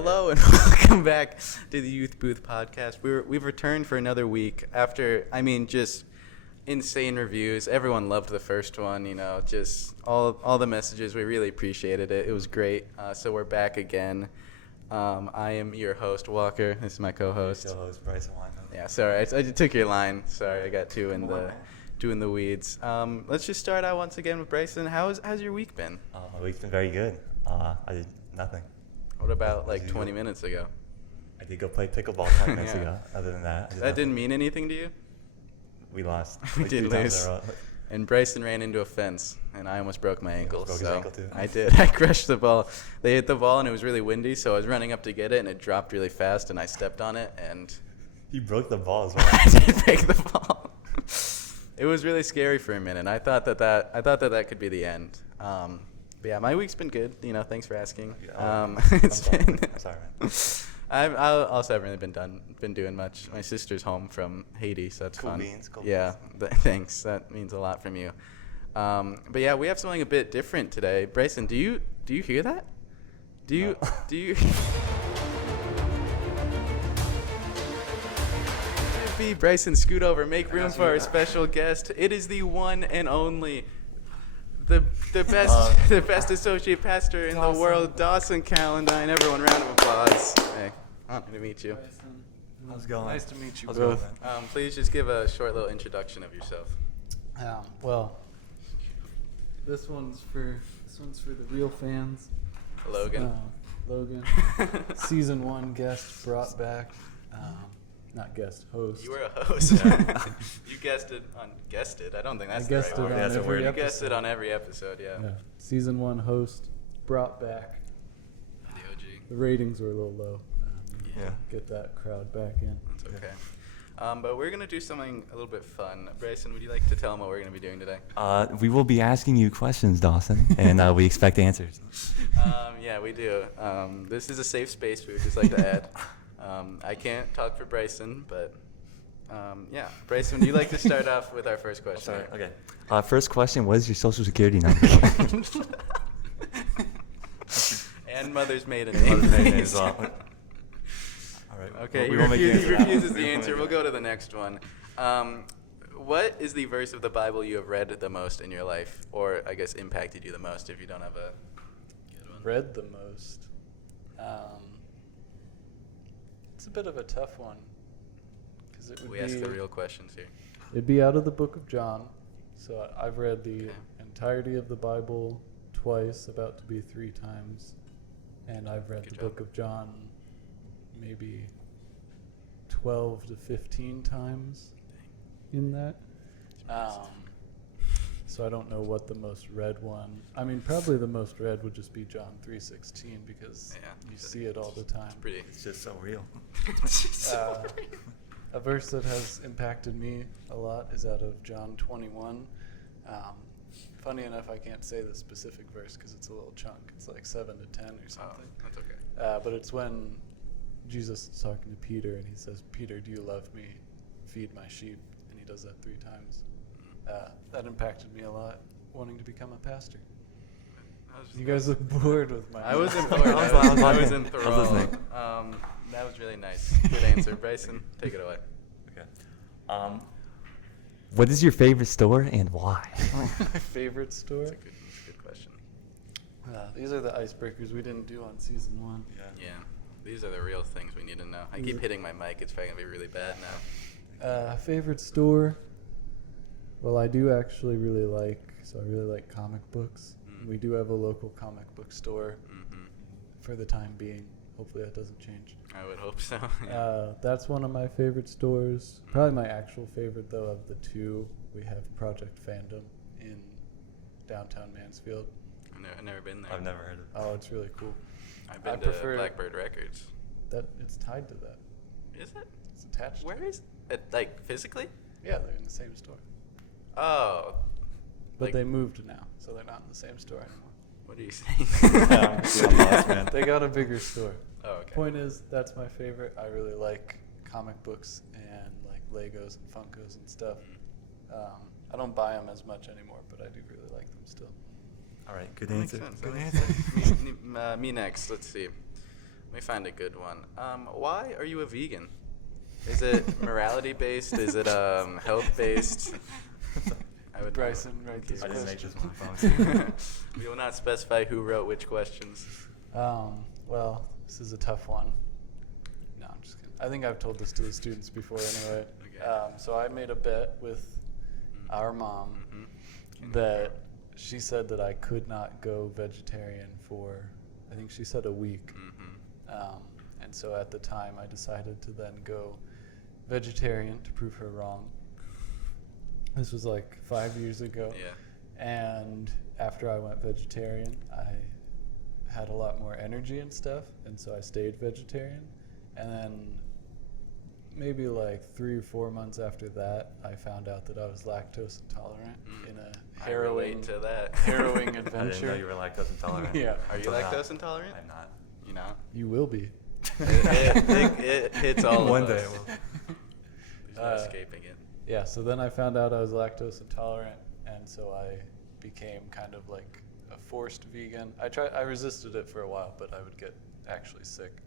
Hello and welcome back to the Youth Booth podcast. We've returned for another week after, just insane reviews. Everyone loved the first one, just all the messages. We really appreciated it. It was great. So we're back again. I am your host, Walker. This is my co-host. Your co-host, Bryson Wine. Yeah, sorry. I took your line. Sorry, I got too in the weeds. Let's just start out once again with Bryson. How's your week been? My week's been very good. I did nothing. What about 20 minutes ago? I did go play pickleball 20 minutes ago. Other than that, that didn't mean anything to you? We lost. We did lose. And Bryson ran into a fence, and I almost broke my ankle. Broke his ankle too. I did. I crushed the ball. They hit the ball, and it was really windy, so I was running up to get it, and it dropped really fast, and I stepped on it, and... You broke the ball as well. I did break the ball. It was really scary for a minute. I thought that could be the end. But yeah, my week's been good. Thanks for asking. It's been. I'm sorry, man. I also haven't really been doing much. My sister's home from Haiti, so that's fun. Cool yeah, thanks. That means a lot from you. But yeah, we have something a bit different today. Bryson, do you hear that? Do you? Bryson, scoot over. Make room for our special guest. It is the one and only. The best associate pastor in the world, Dawson Calendine. Everyone, round of applause. Hey, honor to meet you. How's it going? Nice to meet you How's both. it going, Please just give a short little introduction of yourself. Well, this one's for the real fans. Logan. Logan. Season 1 guest brought back. Not guest, host. You were a host. You guested. I don't think that's the right word. That's a word. You guested on every episode, yeah. Season 1 host brought back. The OG. The ratings were a little low. Yeah. Get that crowd back in. That's okay. But we're going to do something a little bit fun. Bryson, would you like to tell them what we're going to be doing today? We will be asking you questions, Dawson, and we expect answers. Yeah, we do. This is a safe space, we would just like to add. I can't talk for Bryson, but yeah. Bryson, would you like to start off with our first question? Sorry. Okay. First question, what is your social security number? And mother's maiden name. Mother's maiden name as well. All right. Okay, Well, he refuses the answer. We'll go to the next one. What is the verse of the Bible you have read the most in your life, or I guess impacted you the most if you don't have a good one? Read the most. It's a bit of a tough one. Cause it would We ask the real questions here. It'd be out of the book of John. So I've read the entirety of the Bible twice, about to be 3 times. And I've read the book of John maybe 12 to 15 times in that. So I don't know what the most read one. Probably the most read would just be John 3:16 because you see it all the time. It's just so real. A verse that has impacted me a lot is out of John 21. Funny enough, I can't say the specific verse because it's a little chunk. It's like 7 to 10 or something. Oh, that's okay. But it's when Jesus is talking to Peter and he says, "Peter, do you love me? Feed my sheep." And he does that 3 times. That impacted me a lot, wanting to become a pastor. You guys look bored with my... I wasn't bored. I was enthralled. That was really nice. Good answer. Bryson, take it away. Okay. What is your favorite store and why? My favorite store? That's a good question. These are the icebreakers we didn't do on season 1. Yeah. These are the real things we need to know. I keep hitting my mic. It's probably going to be really bad now. Favorite store? Well, I do actually really like comic books. We do have a local comic book store for the time being. Hopefully that doesn't change. I would hope so. That's one of my favorite stores. Probably my actual favorite, though, of the 2, we have Project Fandom in downtown Mansfield. I've never been there. I've never heard of it. Oh, it's really cool. I've been to Blackbird Records. It's tied to that. Is it? It's attached. Where is it? Like, physically? Yeah, they're in the same store. Oh. But they moved now, so they're not in the same store anymore. What are you saying? They got a bigger store. Oh, okay. Point is, that's my favorite. I really like comic books and like Legos and Funkos and stuff. I don't buy them as much anymore, but I do really like them still. All right, good That answer. makes sense. Good That answer. makes sense. Me next. Let's see. Let me find a good one. Why are you a vegan? Is it morality based? Is it health based? I would Bryson, write this I didn't make this question. one. We will not specify who wrote which questions. Well, this is a tough one. No, I'm just kidding. I think I've told this to the students before anyway. Okay. So I made a bet with our mom that she said that I could not go vegetarian for, I think she said a week. And so at the time I decided to then go vegetarian to prove her wrong. This was like 5 years ago. Yeah. And after I went vegetarian, I had a lot more energy and stuff, and so I stayed vegetarian. And then maybe like 3 or 4 months after that, I found out that I was lactose intolerant in a I relate harrowing, to that. harrowing I didn't know adventure. you were lactose intolerant. Yeah. Are you Until now. lactose intolerant? I'm not. You know? You will be. It hits all One of day us. I will. There's no escaping it. Yeah, so then I found out I was lactose intolerant, and so I became kind of like a forced vegan. I resisted it for a while, but I would get actually sick.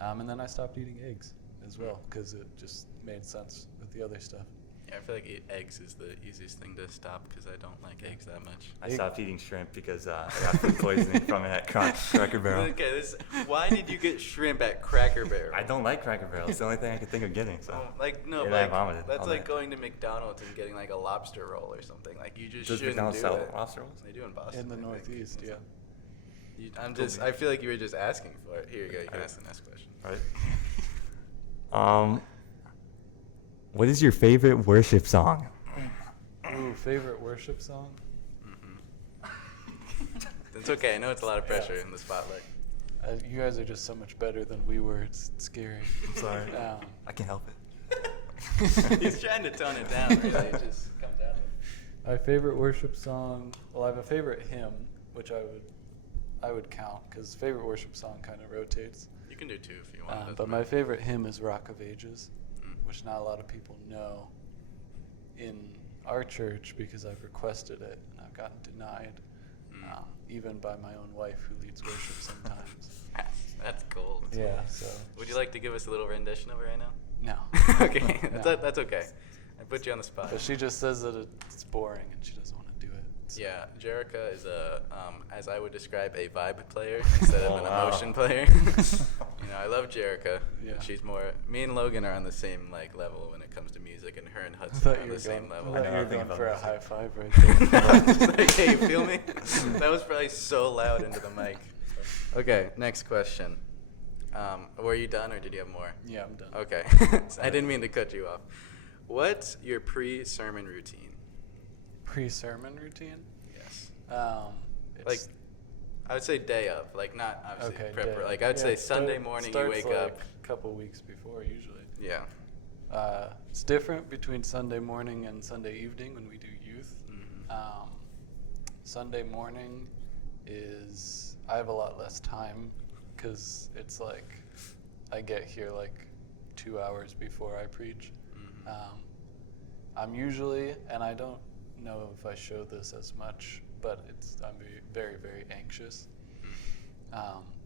And then I stopped eating eggs as well, because it just made sense with the other stuff. Yeah, I feel like eggs is the easiest thing to stop because I don't like eggs that much. I stopped eating shrimp because I got food poisoning from it at Cracker Barrel. Okay, why did you get shrimp at Cracker Barrel? I don't like Cracker Barrel. It's the only thing I could think of getting. So. Oh, like no, And but I like, vomited that's all like night. going to McDonald's and getting like a lobster roll or something. Like you just Does shouldn't McDonald's do sell it. lobster rolls? They do in Boston. In the I think. Northeast, yeah. I feel like you were just asking for it. Here you go. You can ask the next question. Right. What is your favorite worship song? Ooh, favorite worship song? It's okay. I know it's a lot of pressure in the spotlight. You guys are just so much better than we were. It's scary. I'm sorry. I can't help it. He's trying to tone it down. Really, just come down. My favorite worship song. Well, I have a favorite hymn, which I would count because favorite worship song kind of rotates. You can do two if you want. doesn't But my matter. favorite hymn is "Rock of Ages," which not a lot of people know in our church because I've requested it and I've gotten denied, even by my own wife who leads worship sometimes. That's gold. Yeah. So. Would you like to give us a little rendition of it right now? No. Okay, No. that's okay. I put you on the spot. But she just says that it's boring and she doesn't want to do it. So. Yeah, Jerica is as I would describe, a vibe player instead of Oh, an wow. emotion player. I love Jerica. Yeah. She's more. Me and Logan are on the same level when it comes to music, and her and I Hudson thought are you on were the same going, level. I thought I you know were nothing going about for a music. high five right there. Like, hey, you feel me? That was probably so loud into the mic. Okay, next question. Were you done, or did you have more? Yeah, I'm done. Okay. I didn't mean to cut you off. What's your pre-sermon routine? Pre-sermon routine? Yes. It's Like, I would say day of, like not obviously okay. prep. day. Like I would Yeah, say it Sunday start- morning you starts wake like up. a couple weeks before usually. Yeah. It's different between Sunday morning and Sunday evening when we do youth. Sunday morning is I have a lot less time because it's like I get here like 2 hours before I preach. I'm usually, and I don't know if I show this as much, but I'm very, very anxious.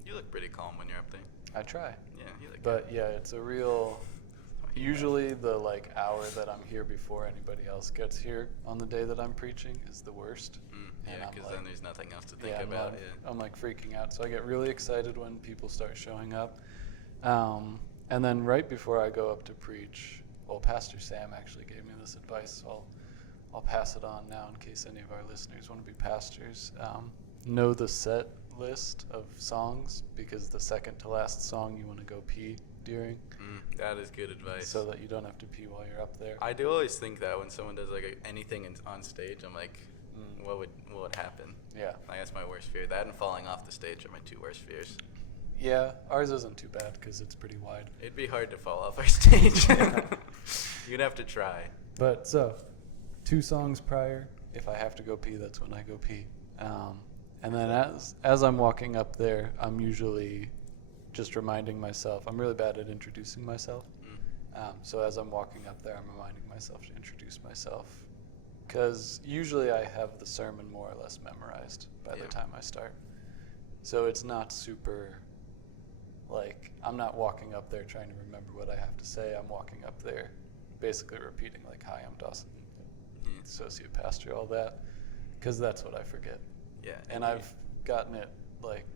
You look pretty calm when you're up there. I try. Yeah, you look But yeah, it's a real. Usually, the like hour that I'm here before anybody else gets here on the day that I'm preaching is the worst. Yeah, And I'm because like- then there's nothing else to think Yeah, about. I'm like freaking out. So I get really excited when people start showing up. And then right before I go up to preach, well, Pastor Sam actually gave me this advice, so I'll pass it on now in case any of our listeners want to be pastors. Know the set list of songs because the second to last song you want to go pee during That is good advice. so that you don't have to pee while you're up there. I do always think that when someone does like anything on stage, I'm like, what would happen? Yeah. Like that's my worst fear. That and falling off the stage are my two worst fears. Yeah, ours isn't too bad because it's pretty wide. It'd be hard to fall off our stage. You'd have to try. But so, 2 songs prior, if I have to go pee, that's when I go pee. And then as I'm walking up there, I'm usually just reminding myself. I'm really bad at introducing myself. So as I'm walking up there, I'm reminding myself to introduce myself. Because usually I have the sermon more or less memorized by the time I start. So it's not super Like, I'm not walking up there trying to remember what I have to say. I'm walking up there basically repeating, like, hi, I'm Dawson, associate pastor, all that, because that's what I forget. Yeah. And I've gotten it, like,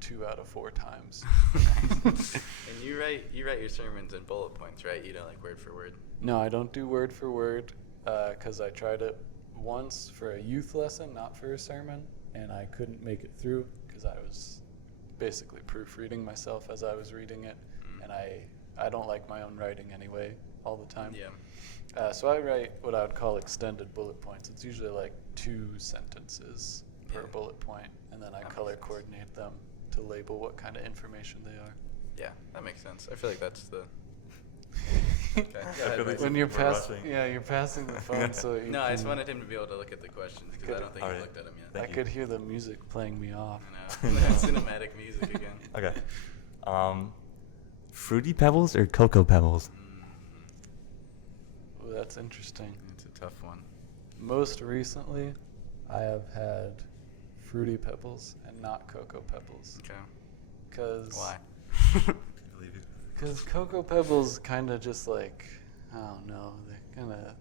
2 out of 4 times. And you write your sermons in bullet points, right? You don't like word for word? No, I don't do word for word, because I tried it once for a youth lesson, not for a sermon, and I couldn't make it through because I was basically proofreading myself as I was reading it, and I don't like my own writing anyway all the time. Yeah. So I write what I would call extended bullet points. It's usually like 2 sentences per bullet point, and then I color coordinate them to label what kind of information they are. Yeah, that makes sense. I feel like that's the... Okay. I feel like When you're we're rushing. you're passing the phone, so you No, I just can- wanted him to be able to look at the questions because I don't think he looked at them yet. I could hear the music playing me off. I know. Cinematic music again. Okay. Fruity Pebbles or Cocoa Pebbles? Ooh, that's interesting. It's a tough one. Most recently, I have had Fruity Pebbles and not Cocoa Pebbles. Okay. Cause Why? Believe it. Because Cocoa Pebbles kind of just like, I don't know, they kind of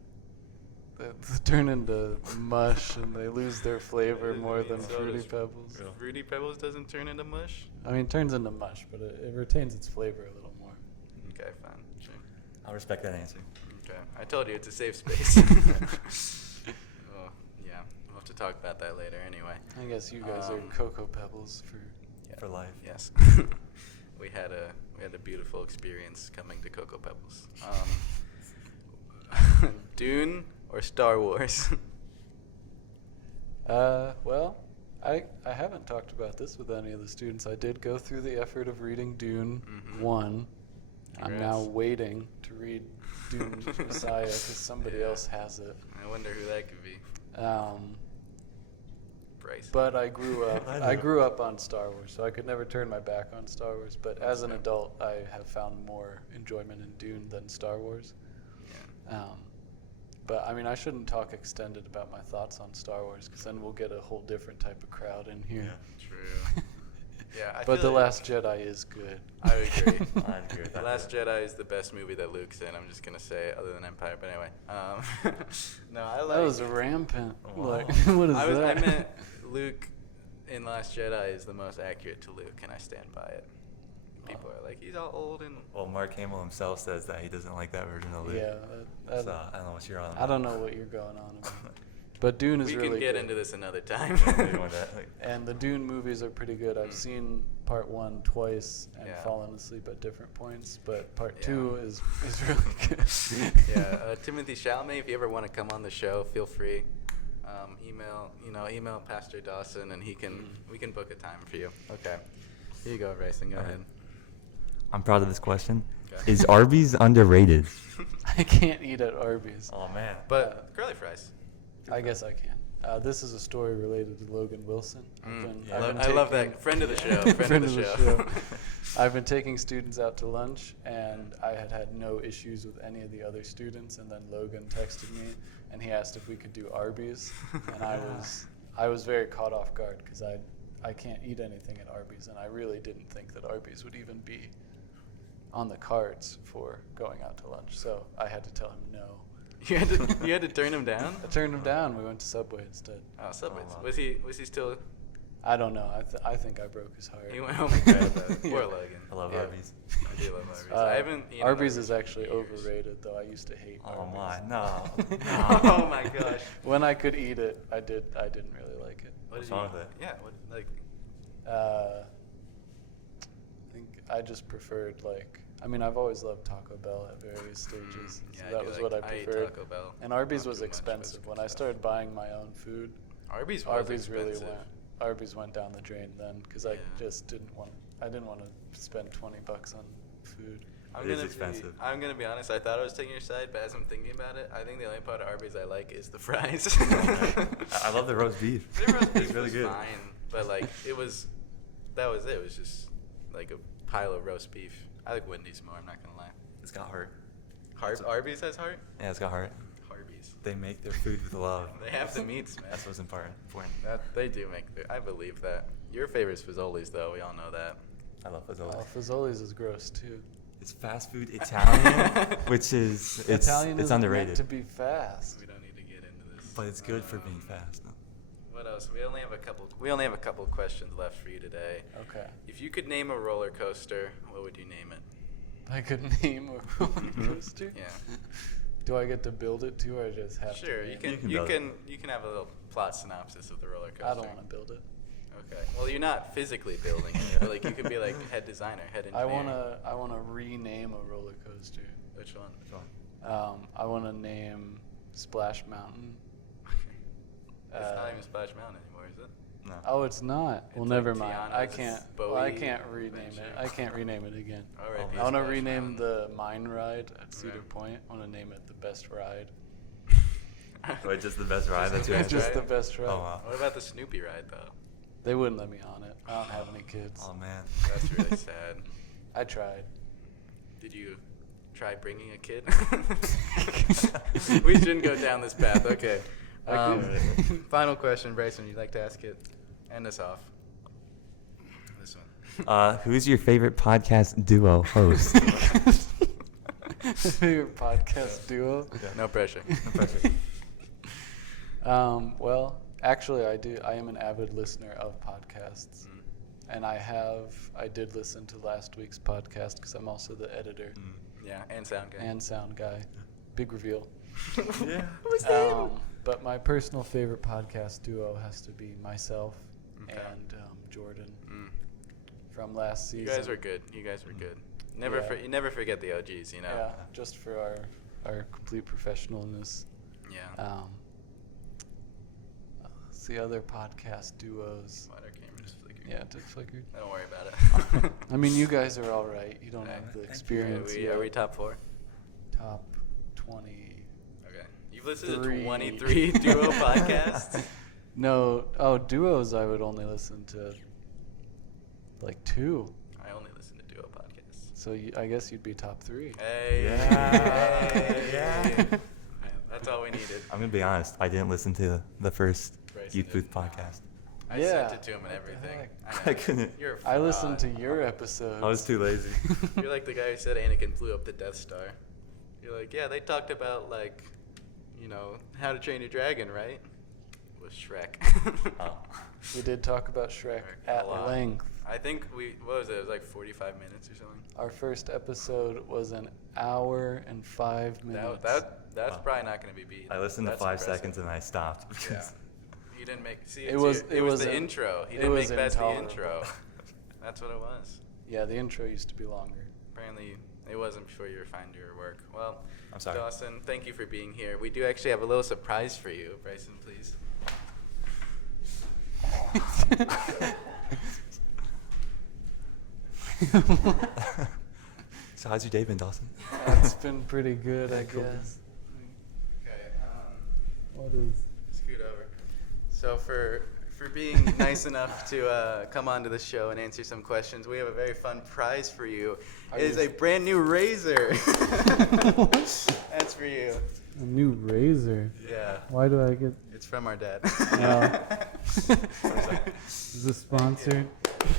they turn into mush and they lose their flavor more than So Fruity does Pebbles. Fruity Pebbles doesn't turn into mush? I mean, it turns into mush, but it retains its flavor a little more. Okay, fine. Sure. I'll respect that answer. Okay. I told you it's a safe space. Oh, yeah. We'll have to talk about that later anyway. I guess you guys are Cocoa Pebbles for... Yeah. For life. Yes. we had a beautiful experience coming to Cocoa Pebbles. Dune or Star Wars? Well, I haven't talked about this with any of the students. I did go through the effort of reading Dune 1. I'm now Congrats. waiting to read Dune Messiah because somebody else has it. I wonder who that could be. Bryce. But I grew up. I I know. grew up on Star Wars, so I could never turn my back on Star Wars. But as an adult, I have found more enjoyment in Dune than Star Wars. Yeah. But I mean, I shouldn't talk extended about my thoughts on Star Wars because then we'll get a whole different type of crowd in here. True. Yeah, I But feel The like- Last Jedi is good. I would agree. I agree with The that. Last Jedi is the best movie that Luke's in. I'm just gonna say, other than Empire. But anyway, no, I like. That was rampant. Wow. Like, what is I that? meant Luke in Last Jedi is the most accurate to Luke, and I stand by it. People are like, he's all old and. Well, Mark Hamill himself says that he doesn't like that version of Luke. Yeah. So I don't know what you're on. I don't know what you're going on about. But Dune is We really can get good. into this another time. And the Dune movies are pretty good. I've seen part 1 twice and Yeah. fallen asleep at different points, but part Yeah. 2 is really good. Yeah, Timothy Chalamet, if you ever want to come on the show, feel free. Email Pastor Dawson, and we can book a time for you. Okay. Here you go, Bryson. Go All right. ahead. I'm proud of this question. Okay. Is Arby's underrated? I can't eat at Arby's. Oh man. But curly fries. I guess I can. This is a story related to Logan Wilson. I love that. Friend of the show. Friend of the show. I've been taking students out to lunch, and I had no issues with any of the other students. And then Logan texted me, and he asked if we could do Arby's, and I was very caught off guard because I can't eat anything at Arby's, and I really didn't think that Arby's would even be on the cards for going out to lunch. So I had to tell him no. You had to turn him down. I turned him down. We went to Subway instead. Oh, Subway. Oh, wow. Was he still? I don't know. I think I broke his heart. He went home and cried about it. Poor Yeah. Logan. I love Yeah. Arby's. I do love Arby's. I haven't eaten Arby's is actually in years. overrated, though. I used to hate Oh Arby's. my, no. Oh my gosh. When I could eat it, I didn't really like it. What What's did wrong you- with it? Yeah. What like? I think I just preferred I've always loved Taco Bell at various stages. Yeah, So I that do was like- what I I ate preferred. Taco Bell. And Arby's Not was too much, but it's expensive. good When I stuff. started buying my own food, Arby's was Arby's really expensive. went down the drain then because I just didn't want to spend $20 on food. I'm It is gonna expensive. I'm gonna be honest. I thought I was taking your side, but as I'm thinking about it, I think the only part of Arby's I like is the fries. I love the roast beef. The roast beef It's really was good. fine, but that was it. It was just like a pile of roast beef. I like Wendy's more. I'm not gonna lie. It's got heart. Arby's has heart. Yeah, it's got heart. Arby's. They make their food with love. They have the meats, man. That's what's important. That they do make. I believe that. Your favorite's Fazoli's, though. We all know that. I love Fazoli. Oh, Fazoli's is gross too. It's fast food Italian, which is Italian it's isn't underrated. meant to be fast. We don't need to get into this. But it's good for being fast. No? What else? We only have a couple questions left for you today. Okay. If you could name a roller coaster, what would you name it? I could name a roller coaster. Yeah. Do I get to build it too, or I just have to? Sure, name you it? can build it. you can have a little plot synopsis of the roller coaster. I don't want to build it. Okay. Well, you're not physically building it, but like you could be like head designer, head engineer. I wanna rename a roller coaster. Which one? I want to name Splash Mountain. It's not even Splash Mountain anymore, is it? No. Oh, it's not. Well, It's never like mind. Tiana's, it's I Bowie can't rename Adventure. it. I can't rename it again. R.I.P. I want to Splash rename Mountain. the mine ride at Cedar Right. Point. I want to name it the best ride. Wait, just the best ride? That's your Best answer? Just the best ride. Oh, wow. What about the Snoopy ride though? They wouldn't let me on it. I don't have any kids. Oh, man. That's really sad. I tried. Did you try bringing a kid? We shouldn't go down this path. Okay. I could. Final question, Bryson. You'd like to ask it? End us off. This one. Who's your favorite podcast duo host? Favorite podcast duo? No pressure. No pressure. Well, actually, I am an avid listener of podcasts, and I did listen to last week's podcast because I'm also the editor Yeah, and sound guy. and sound guy. Big reveal. Yeah. But my personal favorite podcast duo has to be myself Okay. and Jordan Mm. from last season. You guys were good. You guys were good. Never, Yeah. you never forget the OGs. You know. Yeah, just for our complete professionalness. Yeah. It's the other podcast duos. Why'd our camera just flicker? Yeah, it did flicker. Don't worry about it. I mean, you guys are all right. You don't Yeah. have the Thank you. experience. Are we top 4? top 20? Okay. You've listened to Three. 23 duo podcasts? No. Oh, duos. I would only listen to like 2. I only listen to duo podcasts. So I guess you'd be top 3. Hey. Yeah. Hey. Yeah. That's all we needed. I'm going to be honest. I didn't listen to the first Bryson Youth did. Booth podcast. I Yeah. sent it to him and What the everything. heck? know. I couldn't. You're a I listened to fraud. your episode. I was too lazy. You're like the guy who said Anakin blew up the Death Star. You're like, yeah, they talked about, like, you know, How to Train Your Dragon, right? With Shrek. Oh. We did talk about Shrek A at lot. length. I think what was it? It was like 45 minutes or something. Our first episode was an hour and 5 minutes. That's Wow. probably not going to be beat. I listened to That's 5 impressive. seconds and I stopped. Yeah. Because He didn't make. See, It was the an- intro. He it didn't was make best the intolerable. intro. That's what it was. Yeah, the intro used to be longer. Apparently, it wasn't before you refined your work. Well, I'm sorry. Dawson, thank you for being here. We do actually have a little surprise for you. Bryson, please. So how's your day been, Dawson? That's been pretty good, I Cool. guess. Okay. What is? Scoot over. So for being nice enough to come onto the show and answer some questions, we have a very fun prize for you. Are It is you- a brand new razor. That's for you. A new razor. Yeah. Why do I get? It's from our dad. Is this sponsored?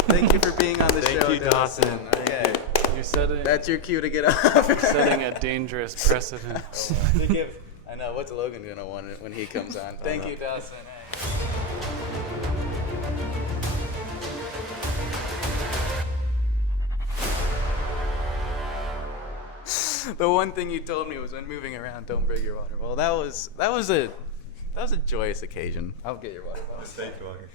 Thank you for being on the Thank show, you, Dawson. Okay. You're setting. That's your cue to get off. You're setting a dangerous precedent. I know. What's Logan gonna want it when he comes on? Thank know. you, Dawson. The one thing you told me was when moving around, don't bring your water. Well, that was a joyous occasion. I'll get your water. Thank you, Walker.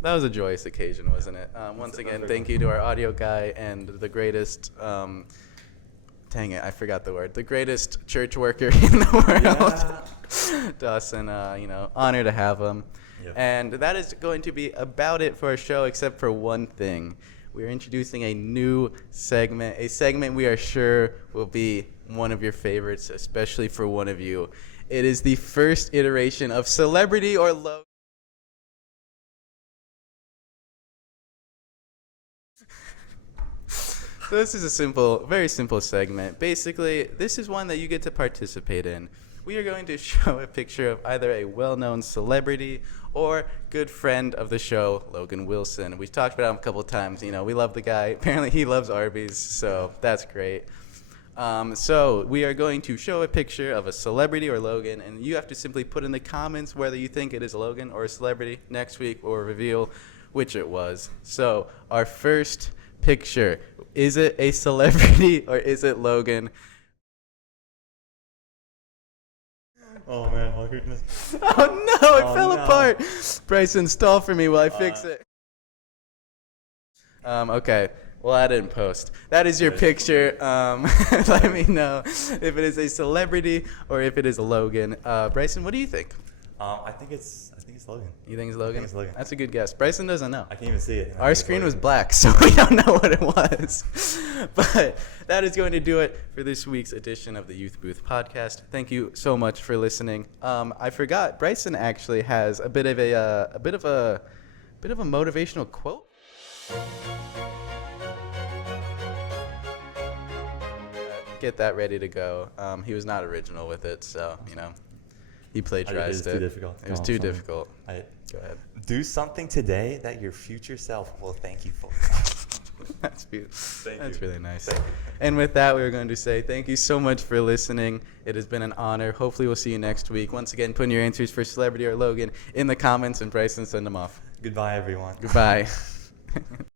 That was a joyous occasion, wasn't it? Once again, thank you to our audio guy and the greatest. Dang it, I forgot the word. The greatest church worker in the world, Dawson. Honor to have him. Yep. And that is going to be about it for our show, except for one thing. We are introducing a new segment, a segment we are sure will be one of your favorites, especially for one of you. It is the first iteration of Celebrity or Low. So this is a very simple segment. Basically, this is one that you get to participate in. we are going to show a picture of either a well-known celebrity or good friend of the show, Logan Wilson. We've talked about him a couple of times. You know, we love the guy. Apparently, he loves Arby's, so that's great. So we are going to show a picture of a celebrity or Logan, and you have to simply put in the comments whether you think it is a Logan or a celebrity. Next week we'll reveal which it was. So our first picture, is it a celebrity or is it Logan? Oh man, my goodness. Oh no, it fell no. apart. Bryson, stall for me while I fix it. Okay. We'll add it in post. That is your picture. Let me know if it is a celebrity or if it is a Logan. Bryson, what do you think? I think it's Logan. You think it's Logan? I think it's Logan. That's a good guess. Bryson doesn't know. I can't even see it. Our screen was black, so we don't know what it was. But that is going to do it for this week's edition of the Youth Booth podcast. Thank you so much for listening. I forgot, Bryson actually has a bit of a motivational quote. Get that ready to go. He was not original with it, so he plagiarized it. It was too difficult. It was too difficult. Go ahead. Do something today that your future self will thank you for. That's beautiful. Thank That's you. really nice. Thank you. And with that, we are going to say thank you so much for listening. It has been an honor. Hopefully, we'll see you next week. Once again, put in your answers for celebrity or Logan in the comments, and Bryson, send them off. Goodbye, everyone. Goodbye.